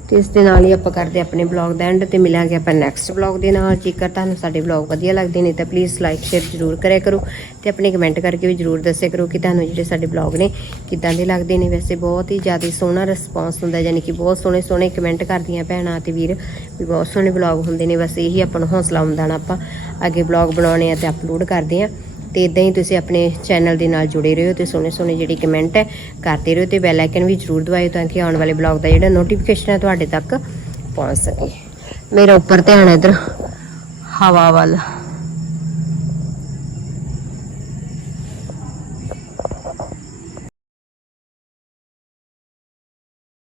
ਤੇ ਇਸ ਦੇ ਨਾਲ ਹੀ ਆਪਾਂ ਕਰਦੇ ਆਪਣੇ ਬਲੌਗ ਦਾ ਐਂਡ ਤੇ ਮਿਲਾਂਗੇ ਆਪਾਂ ਨੈਕਸਟ ਬਲੌਗ ਦੇ ਨਾਲ। ਜੇਕਰ ਤੁਹਾਨੂੰ ਸਾਡੇ ਬਲੌਗ ਵਧੀਆ ਲੱਗਦੇ ਨੇ ਤਾਂ ਪਲੀਜ਼ ਲਾਈਕ ਸ਼ੇਅਰ ਜ਼ਰੂਰ ਕਰਿਆ ਕਰੋ ਤੇ ਆਪਣੇ ਕਮੈਂਟ ਕਰਕੇ ਵੀ ਜ਼ਰੂਰ ਦੱਸਿਆ ਕਰੋ ਕਿ ਤੁਹਾਨੂੰ ਜਿਹੜੇ ਸਾਡੇ ਬਲੌਗ ਨੇ ਕਿੱਦਾਂ ਦੇ ਲੱਗਦੇ ਨੇ। ਵੈਸੇ ਬਹੁਤ ਹੀ ਜ਼ਿਆਦਾ ਸੋਹਣਾ ਰਿਸਪੌਂਸ ਹੁੰਦਾ, ਯਾਨੀ ਕਿ ਬਹੁਤ ਸੋਹਣੇ ਸੋਹਣੇ ਕਮੈਂਟ ਕਰਦੀਆਂ ਭੈਣਾਂ ਤੇ ਵੀਰ ਵੀ ਬਹੁਤ ਸੋਹਣੇ ਬਲੌਗ ਹੁੰਦੇ ਨੇ। ਬਸ ਇਹੀ ਆਪਾਂ ਨੂੰ ਹੌਸਲਾ ਹੁੰਦਾ ਨਾ ਆਪਾਂ ਅੱਗੇ ਬਲੌਗ ਬਣਾਉਣੇ ਆ ਤੇ ਅਪਲੋਡ ਕਰਦੇ ਆ। ਤੇ ਇਦਾਂ ਹੀ ਤੁਸੀਂ ਆਪਣੇ ਚੈਨਲ ਦੇ ਨਾਲ ਜੁੜੇ ਰਹੋ ਤੇ ਸੋਹਣੇ ਸੋਹਣੇ ਜਿਹੜੇ ਕਮੈਂਟ ਹੈ, ਕਰਦੇ ਰਹੋ ਤੇ ਬੈਲ ਆਈਕਨ ਵੀ ਜ਼ਰੂਰ ਦਬਾਇਓ ਤਾਂ ਕਿ ਆਉਣ ਵਾਲੇ ਬਲੌਗ ਦਾ ਜਿਹੜਾ ਨੋਟੀਫਿਕੇਸ਼ਨ ਹੈ ਤੁਹਾਡੇ ਤੱਕ ਪਹੁੰਚ ਸਕੇ। ਮੇਰਾ ਉੱਪਰ ਧਿਆਨ ਹੈ ਇਧਰ, ਹਵਾ ਵੱਲ।